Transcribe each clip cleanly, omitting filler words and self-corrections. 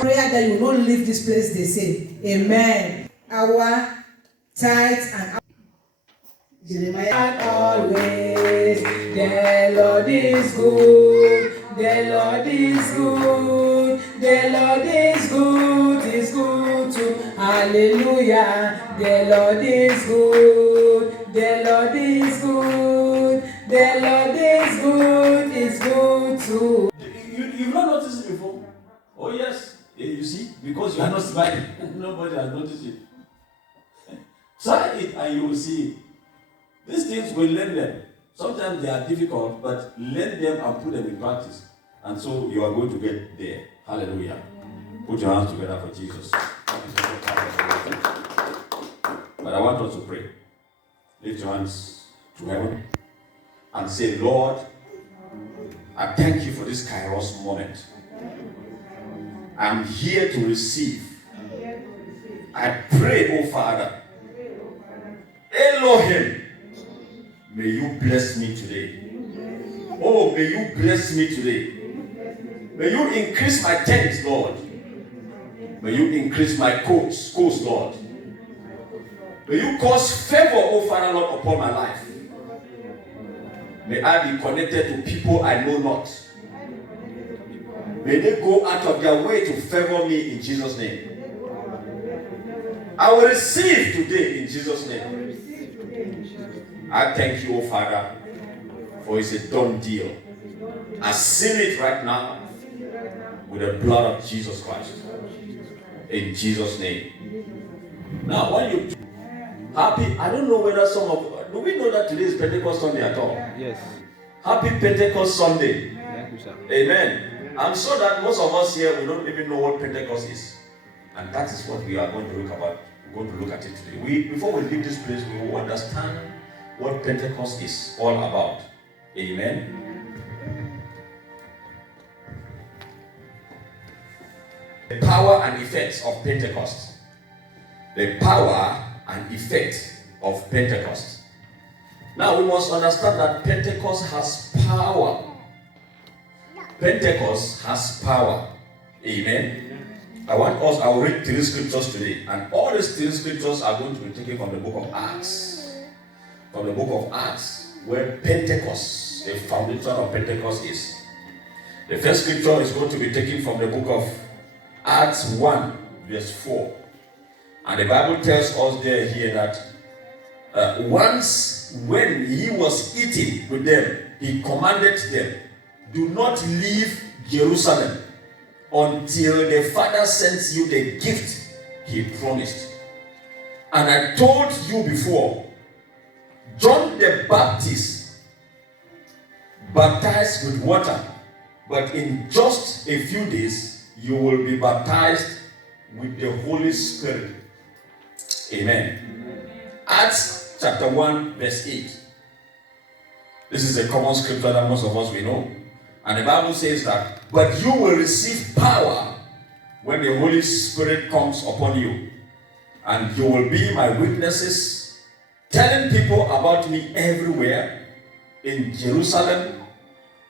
Prayer that you will not leave this place the same. Amen. Our tithes and our Jeremiah always, the Lord is good, the Lord is good, the Lord is good to hallelujah, the Lord is good, the Lord is good, the Lord is good to. You've not noticed it before? Oh yes, you see, because you are not smiling, nobody has noticed it. Try it and you will see it. These things will learn them. Sometimes they are difficult, but learn them and put them in practice. And so you are going to get there. Hallelujah. Put your hands together for Jesus. But I want us to pray. Lift your hands to heaven and say, Lord, I thank you for this Kairos moment. I'm here to receive. I pray, oh Father, Elohim, may you bless me today. Oh, may you bless me today. May you increase my tents, Lord. May you increase my coast, Lord. May you cause favor, oh Father, Lord, upon my life. May I be connected to people I know not. May they go out of their way to favor me in Jesus' name. I will receive today in Jesus' name. I thank you, oh Father, for it's a done deal. I seal it right now with the blood of Jesus Christ. In Jesus' name. Now, when you do happy, I don't know whether some of do we know that today is Pentecost Sunday at all? Yes. Happy Pentecost Sunday. Thank you, sir. Amen. I'm sure that most of us here we don't even know what Pentecost is. And that is what we are going to look about. We're going to look at it today. Before we leave this place, we will understand what Pentecost is all about. Amen. The power and effects of Pentecost. The power and effect of Pentecost. Now we must understand that Pentecost has power. Pentecost has power. Amen. I will read 3 scriptures today, and all these 3 scriptures are going to be taken from the book of Acts. From the book of Acts, where Pentecost, the foundation of Pentecost is. The first scripture is going to be taken from the book of Acts 1, verse 4. And the Bible tells us here that once when he was eating with them, he commanded them, do not leave Jerusalem until the Father sends you the gift he promised. And I told you before, John the Baptist baptized with water, but in just a few days you will be baptized with the Holy Spirit. Amen. Acts chapter 1 verse 8. This is a common scripture that most of us will know. And the Bible says that, but you will receive power when the Holy Spirit comes upon you. And you will be my witnesses, telling people about me everywhere, in Jerusalem,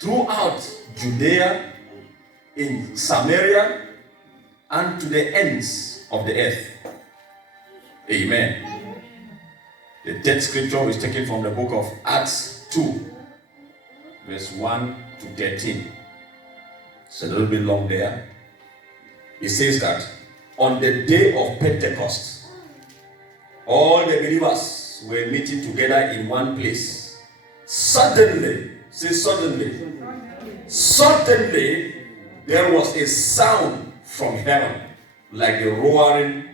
throughout Judea, in Samaria, and to the ends of the earth. Amen. The 10th scripture is taken from the book of Acts 2, verse 1 to 13. It's a little bit long there. It says that on the day of Pentecost, all the believers were meeting together in one place. Suddenly, there was a sound from heaven, like the roaring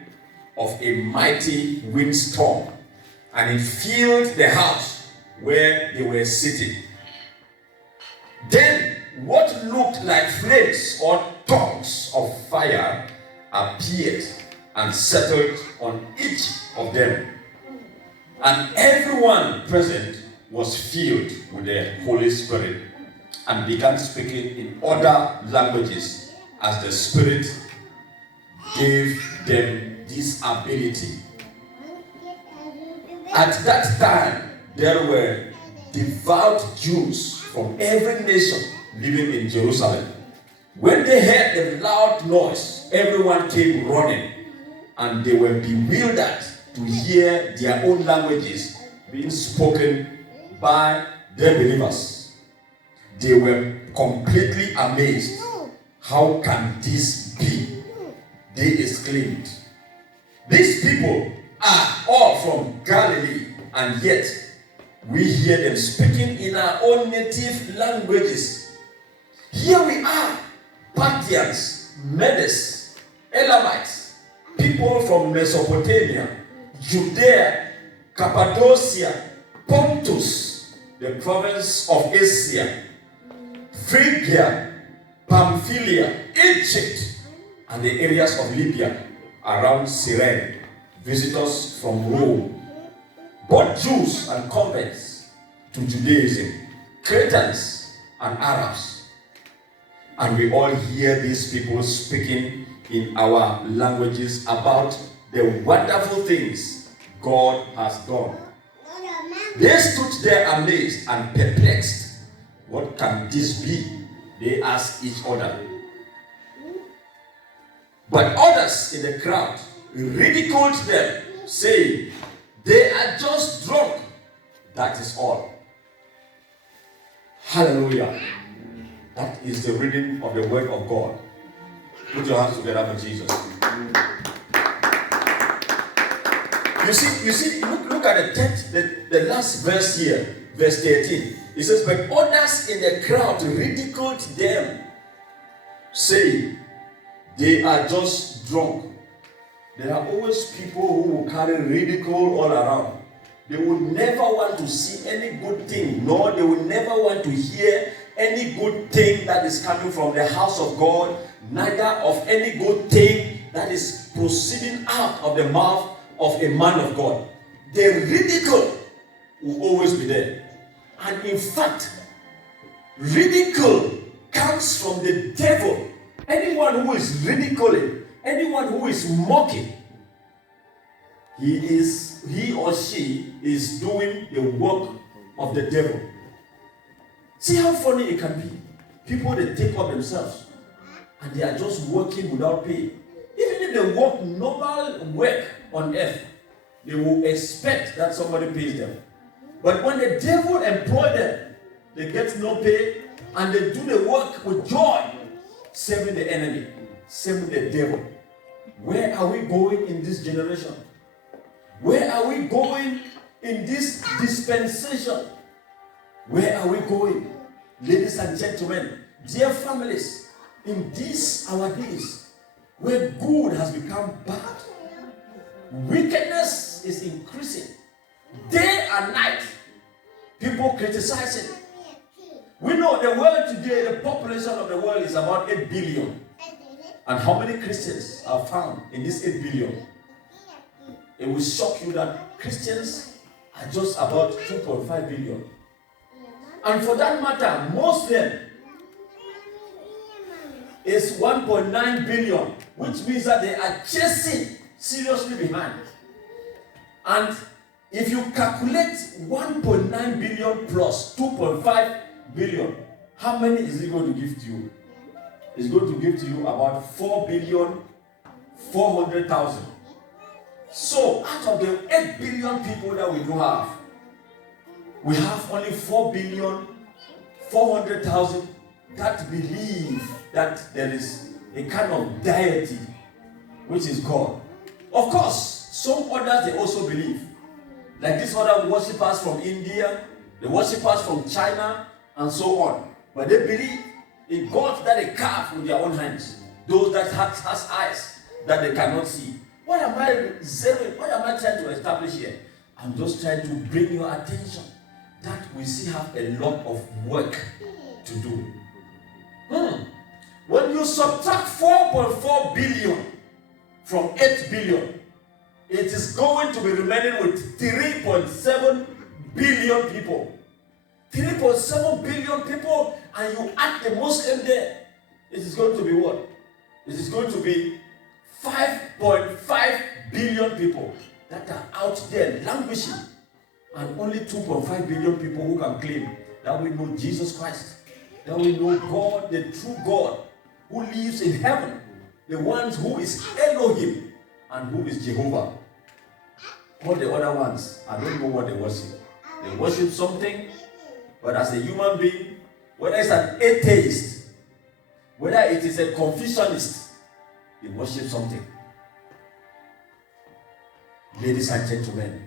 of a mighty windstorm, and it filled the house where they were sitting. Then what looked like flames or tongues of fire appeared and settled on each of them. And everyone present was filled with the Holy Spirit and began speaking in other languages as the Spirit gave them this ability. At that time, there were devout Jews from every nation living in Jerusalem. When they heard the loud noise, everyone came running, and they were bewildered to hear their own languages being spoken by the believers. They were completely amazed. How can this be? They exclaimed. These people are all from Galilee, and yet we hear them speaking in our own native languages. Here we are, Parthians, Medes, Elamites, people from Mesopotamia, Judea, Cappadocia, Pontus, the province of Asia, Phrygia, Pamphylia, Egypt, and the areas of Libya around Cyrene, visitors from Rome, both Jews and converts to Judaism, Cretans and Arabs. And we all hear these people speaking in our languages about the wonderful things God has done. They stood there amazed and perplexed. What can this be? They asked each other. But others in the crowd ridiculed them, saying, they are just drunk. That is all. Hallelujah. That is the reading of the word of God. Put your hands together for Jesus. You see, look at the text, the last verse here, verse 13. It says, but others in the crowd ridiculed them, saying, they are just drunk. There are always people who will carry ridicule all around. They will never want to see any good thing, nor they will never want to hear any good thing that is coming from the house of God, neither of any good thing that is proceeding out of the mouth of a man of God. The ridicule will always be there. And in fact, ridicule comes from the devil. Anyone who is ridiculing, anyone who is mocking, he or she is doing the work of the devil. See how funny it can be. People, they take up themselves and they are just working without pay. Even if they work normal work on earth, they will expect that somebody pays them. But when the devil employs them, they get no pay and they do the work with joy, serving the enemy, serving the devil. Where are we going in this generation? Where are we going in this dispensation? Where are we going? Ladies and gentlemen, dear families, in these our days, where good has become bad, wickedness is increasing. Day and night, people criticizing. We know the world today, the population of the world is about 8 billion. And how many Christians are found in this 8 billion? It will shock you that Christians are just about 2.5 billion. And for that matter, Muslim is 1.9 billion, which means that they are chasing seriously behind. And if you calculate 1.9 billion plus 2.5 billion, how many is it going to give to you? It's going to give to you about 4,400,000. So out of the 8 billion people that we do have, we have only 4,400,000 that believe that there is a kind of deity, which is God. Of course, some others, they also believe. Like these other worshippers from India, the worshippers from China, and so on. But they believe in gods that they carve with their own hands. Those that has eyes that they cannot see. What am I saying? What am I trying to establish here? I'm just trying to bring your attention that we still have a lot of work to do. When you subtract 4.4 billion from 8 billion, it is going to be remaining with 3.7 billion people. 3.7 billion people, and you add the Muslim there, it is going to be what? It is going to be 5.5 billion people that are out there languishing, and only 2.5 billion people who can claim that we know Jesus Christ, that we know God, the true God, who lives in heaven, the ones who is Elohim and who is Jehovah. All the other ones, I don't know what they worship. They worship something, but as a human being, whether it's an atheist, whether it is a Confucianist, they worship something. Ladies and gentlemen,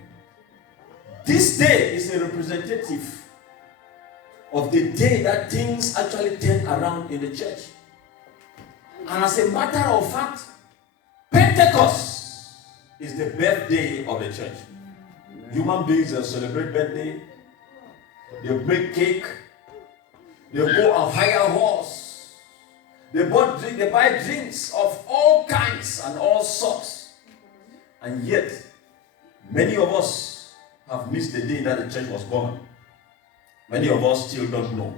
this day is a representative of the day that things actually turn around in the church. And as a matter of fact, Pentecost is the birthday of the church. Human beings celebrate birthday, they bake cake, they go on hire horse, they buy drinks of all kinds and all sorts. And yet, many of us have missed the day that the church was born. Many of us still don't know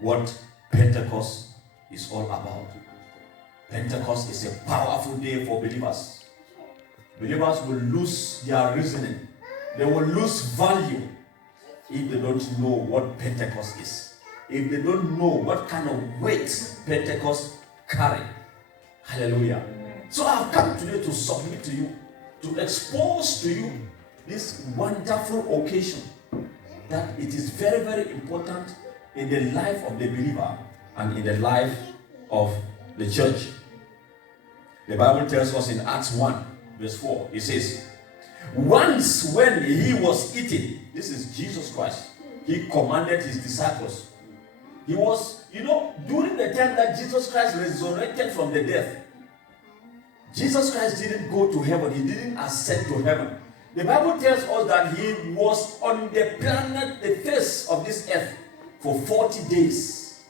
what Pentecost is all about. Pentecost is a powerful day for believers. Believers will lose their reasoning. They will lose value if they don't know what Pentecost is. If they don't know what kind of weight Pentecost carry. Hallelujah. So I've come today to submit to you, to expose to you this wonderful occasion, that it is very, very important in the life of the believer and in the life of the church. The Bible tells us in Acts 1, verse 4, it says, once when he was eating, this is Jesus Christ, he commanded his disciples. He was, during the time that Jesus Christ resurrected from the death, Jesus Christ didn't go to heaven, he didn't ascend to heaven. The Bible tells us that he was on the planet, the face of this earth, for 40 days.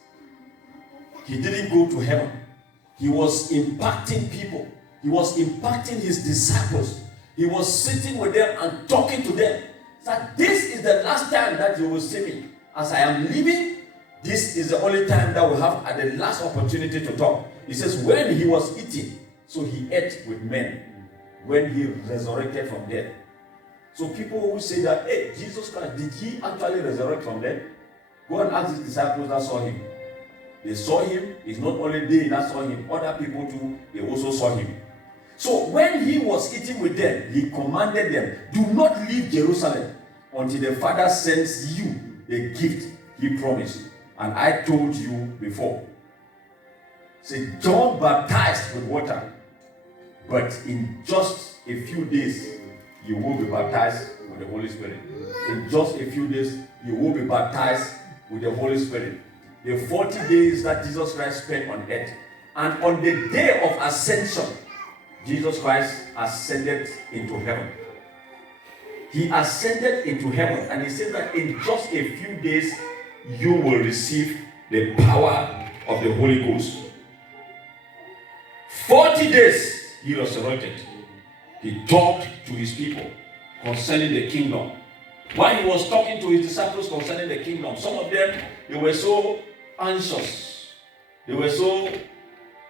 He didn't go to heaven. He was impacting people. He was impacting his disciples. He was sitting with them and talking to them. So this is the last time that you will see me. As I am leaving, this is the only time that we have at the last opportunity to talk. He says when he was eating, so he ate with men when he resurrected from death. So people who say that, hey, Jesus Christ, did he actually resurrect from death? Go and ask his disciples that saw him. They saw him. It's not only they that saw him, other people too, they also saw him. So when he was eating with them, he commanded them, do not leave Jerusalem until the Father sends you the gift he promised. And I told you before. Say, John baptized with water, but in just a few days, you will be baptized with the Holy Spirit. In just a few days, you will be baptized with the Holy Spirit. The 40 days that Jesus Christ spent on earth. And on the day of ascension, Jesus Christ ascended into heaven. He ascended into heaven, and he said that in just a few days, you will receive the power of the Holy Ghost. 40 days he resurrected. He talked to his people concerning the kingdom. While he was talking to his disciples concerning the kingdom, some of them, they were so anxious. They were so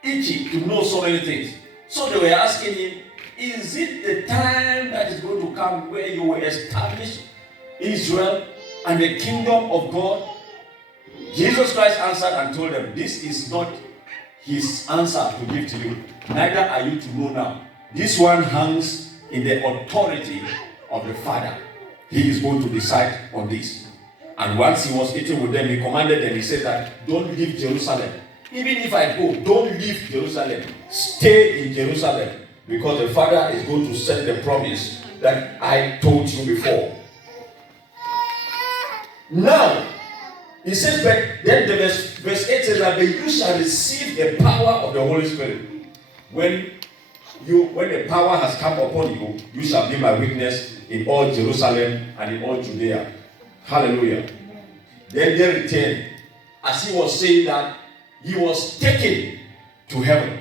itchy to know so many things. So they were asking him, is it the time that is going to come where you will establish Israel and the kingdom of God? Jesus Christ answered and told them, this is not his answer to give to you. Neither are you to know now. This one hangs in the authority of the Father. He is going to decide on this. And once he was eating with them, he commanded them, he said that, don't leave Jerusalem. Even if I go, don't leave Jerusalem. Stay in Jerusalem. Because the Father is going to send the promise that I told you before. Now, he says, but then the verse 8 says that you shall receive the power of the Holy Spirit. When the power has come upon you, you shall be my witness in all Jerusalem and in all Judea. Hallelujah. Then they returned. As he was saying that, he was taken to heaven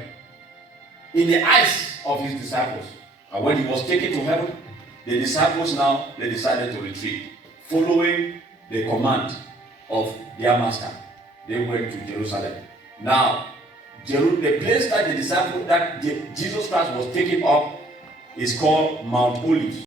in the eyes of his disciples. And when he was taken to heaven, the disciples now, they decided to retreat, following the command of their master. They went to Jerusalem. Now, the place that Jesus Christ was taken up is called Mount Olives.